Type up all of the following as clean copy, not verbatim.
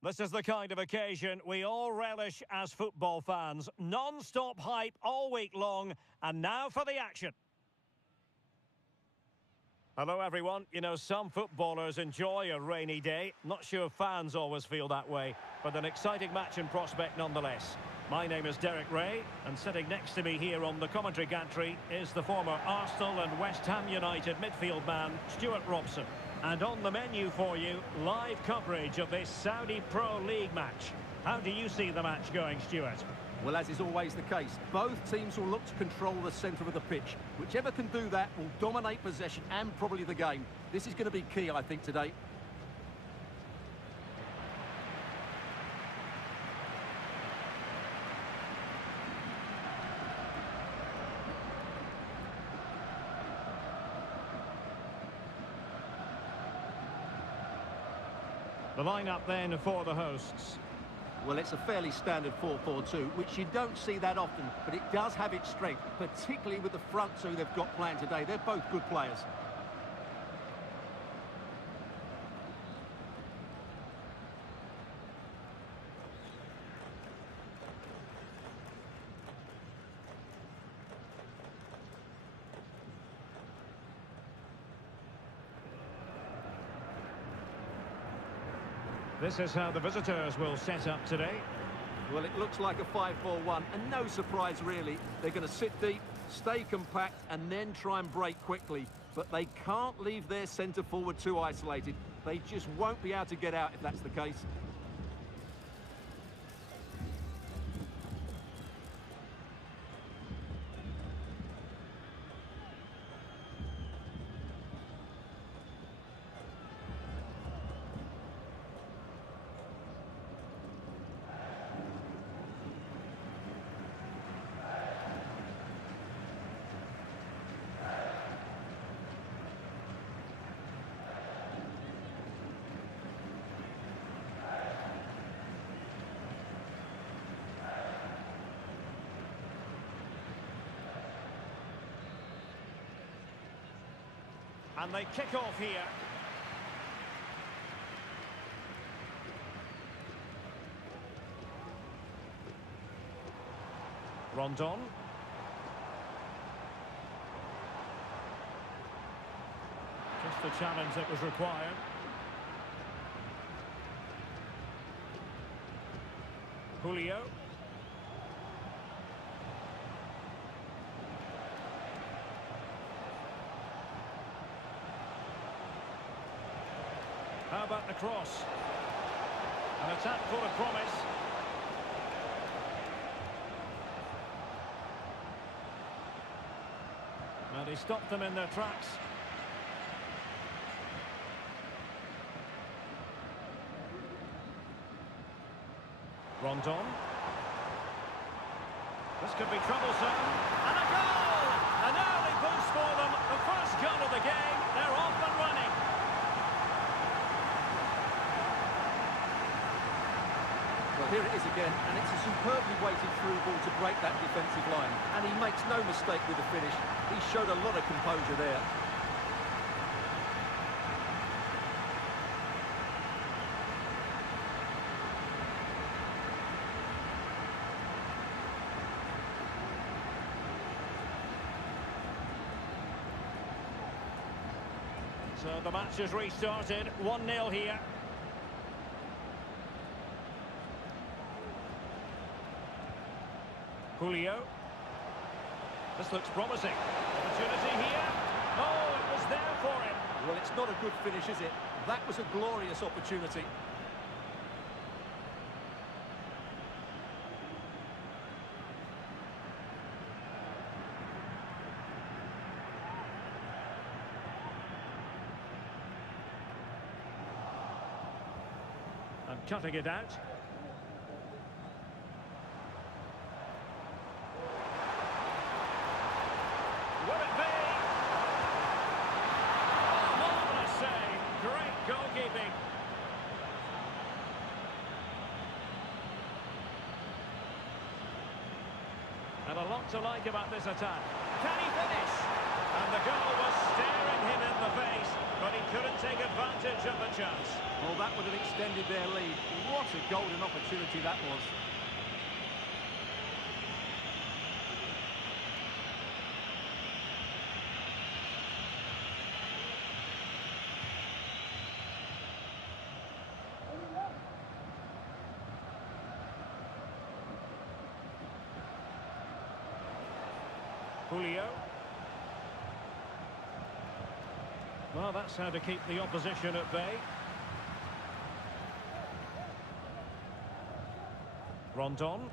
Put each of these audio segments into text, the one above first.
This is the kind of occasion we all relish as football fans. Non-stop hype all week long, and now for the action. Hello everyone. You know, some footballers enjoy a rainy day. Not sure fans always feel that way, but an exciting match in prospect nonetheless. My name is Derek Ray, and sitting next to me here on the commentary gantry is the former Arsenal and West Ham United midfield man, Stuart Robson. And on the menu for you, live coverage of this Saudi Pro League match. How do you see the match going, Stuart? Well, as is always the case, both teams will look to control the centre of the pitch. Whichever can do that will dominate possession and probably the game. This is going to be key, I think, today. The lineup then for the hosts. Well, it's a fairly standard 4-4-2, which you don't see that often, but it does have its strength, particularly with the front two they've got playing today. They're both good players. This is how the visitors will set up today. Well, it looks like a 5-4-1, and no surprise really. They're going to sit deep, stay compact, and then try and break quickly. But they can't leave their centre forward too isolated. They just won't be able to get out if that's the case. And they kick off here. Rondon. Just the challenge that was required. Julio. How about the cross? An attack full of promise. And he stopped them in their tracks. Rondon. This could be troublesome. And a goal! An early boost for them. The first goal of the game. They're off and running. Well, here it is again, and it's a superbly weighted through ball to break that defensive line. And he makes no mistake with the finish. He showed a lot of composure there. So the match has restarted. 1-0 here. Julio. This looks promising. Opportunity here. Oh, it was there for him. Well, it's not a good finish, is it? That was a glorious opportunity. And cutting it out. Will it be? Oh, marvellous save. Great goalkeeping. And a lot to like about this attack. Can he finish? And the goal was staring him in the face, but he couldn't take advantage of the chance. Well, that would have extended their lead. What a golden opportunity that was. Julio. Well, that's how to keep the opposition at bay. Rondon.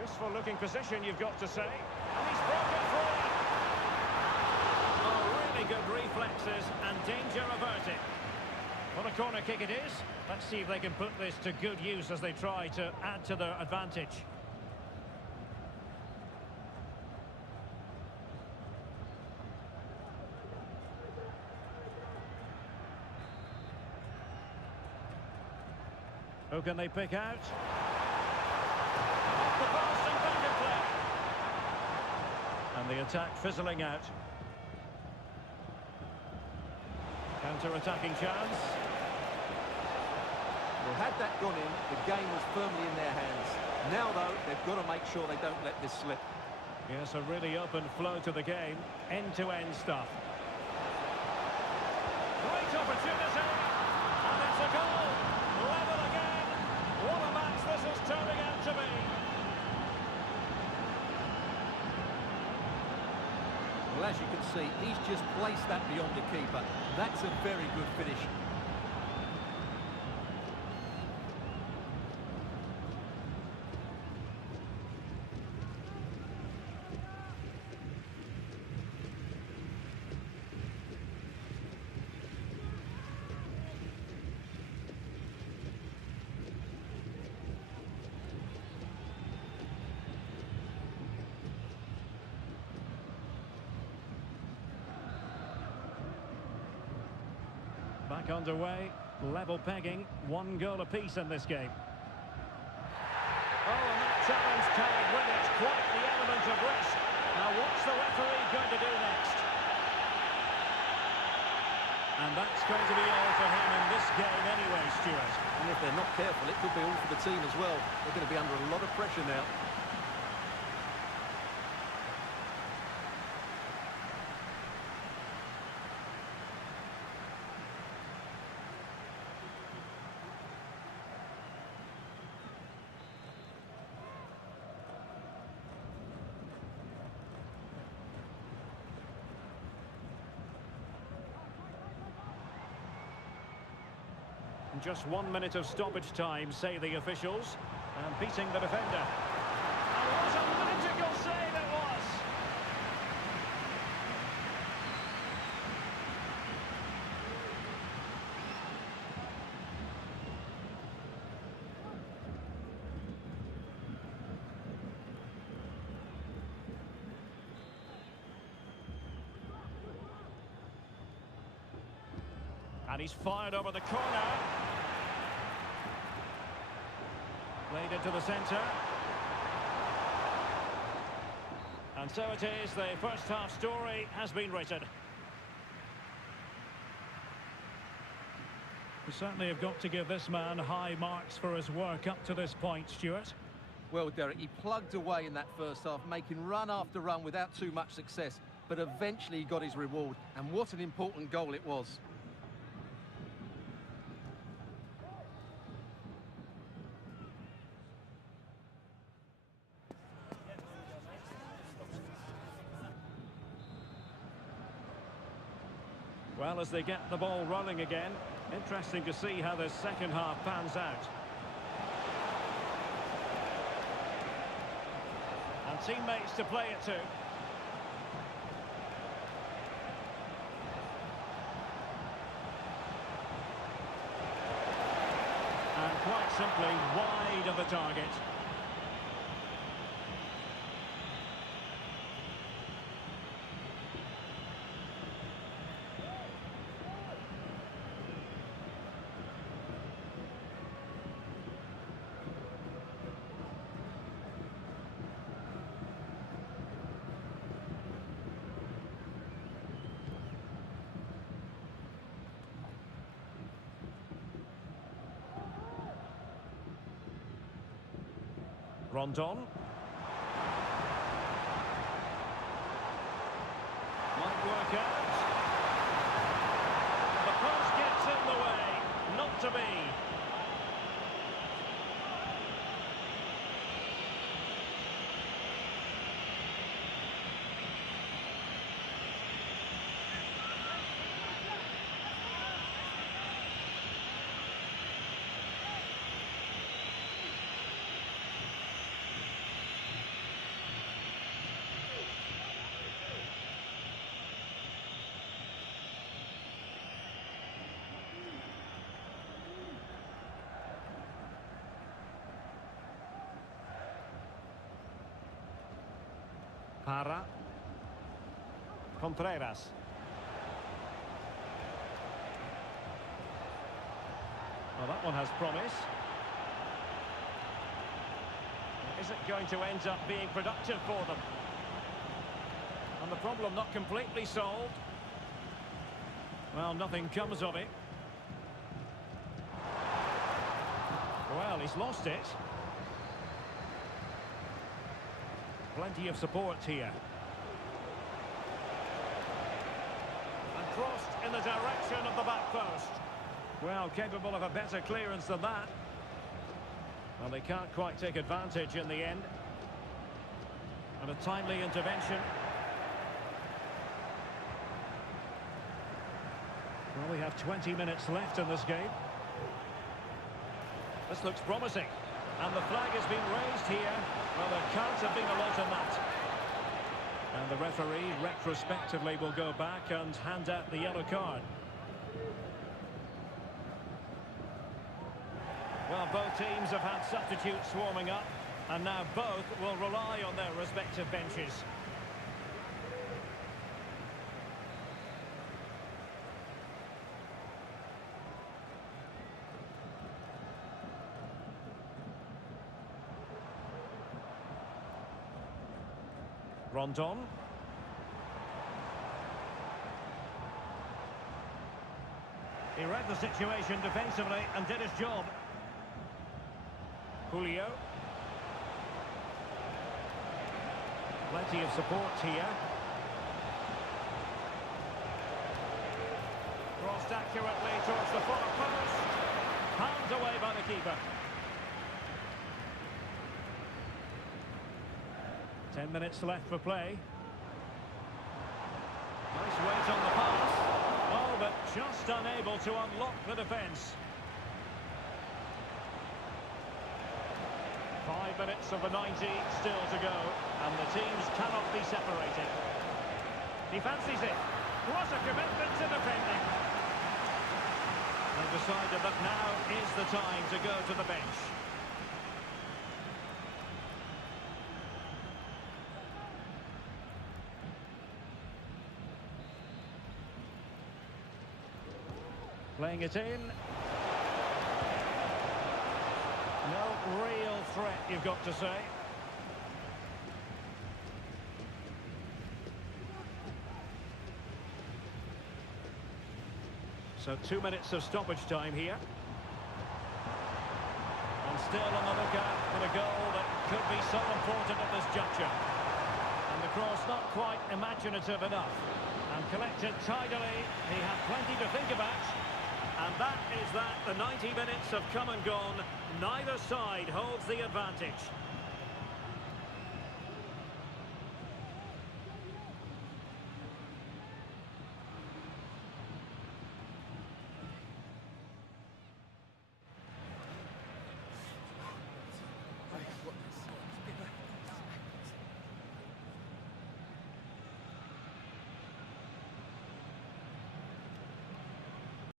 Useful looking position, you've got to say. And he's broken free. Oh, really good reflexes and danger averted. What a corner kick it is. Let's see if they can put this to good use as they try to add to their advantage. Who can they pick out? Off the post and back in play. And the attack fizzling out. Counter-attacking chance. Well, had that gone in, the game was firmly in their hands. Now, though, they've got to make sure they don't let this slip. Yes, a really open flow to the game. End-to-end stuff. Great opportunity. And it's a goal. Level again. What a match this is turning out to be. Well, as you can see, he's just placed that beyond the keeper. That's a very good finish. Back underway, level pegging, 1 goal apiece in this game. Oh, and that challenge carried with it quite the element of risk. Now what's the referee going to do next? And that's going to be all for him in this game anyway, Stuart. And if they're not careful, it could be all for the team as well. They're going to be under a lot of pressure now. Just 1 minute of stoppage time, say the officials, and beating the defender. And what a magical save it was! And he's fired over the corner. Played into the centre. And so it is, the first half story has been written. We certainly have got to give this man high marks for his work up to this point, Stuart. Well, Derek, he plugged away in that first half, making run after run without too much success. But eventually he got his reward. And what an important goal it was. Well, as they get the ball rolling again, interesting to see how this second half pans out. And teammates to play it to. And quite simply wide of the target. Rondon. Might work out. The post gets in the way. Not to be. Para. Contreras. Well, that one has promise. Is it going to end up being productive for them? And the problem not completely solved. Well, nothing comes of it. Well, he's lost it. Plenty of support here. And crossed in the direction of the back post. Well, capable of a better clearance than that. Well, they can't quite take advantage in the end. And a timely intervention. Well, we have 20 minutes left in this game. This looks promising. And the flag has been raised here. Well, there can't have been a lot in that. And the referee retrospectively will go back and hand out the yellow card. Well, both teams have had substitutes warming up, and now both will rely on their respective benches. Rondon. He read the situation defensively and did his job. Julio. Plenty of support here. Crossed accurately towards the far post. Palmed away by the keeper. 10 minutes left for play. Nice weight on the pass. Oh, but just unable to unlock the defence. 5 minutes of the 90 still to go, and the teams cannot be separated. He fancies it. What a commitment to defending. They've decided that now is the time to go to the bench. Playing it in. No real threat, you've got to say. So 2 minutes of stoppage time here. And still on the lookout for the goal that could be so important at this juncture. And the cross not quite imaginative enough. And collected tidily. He had plenty to think about. And that is that. The 90 minutes have come and gone. Neither side holds the advantage.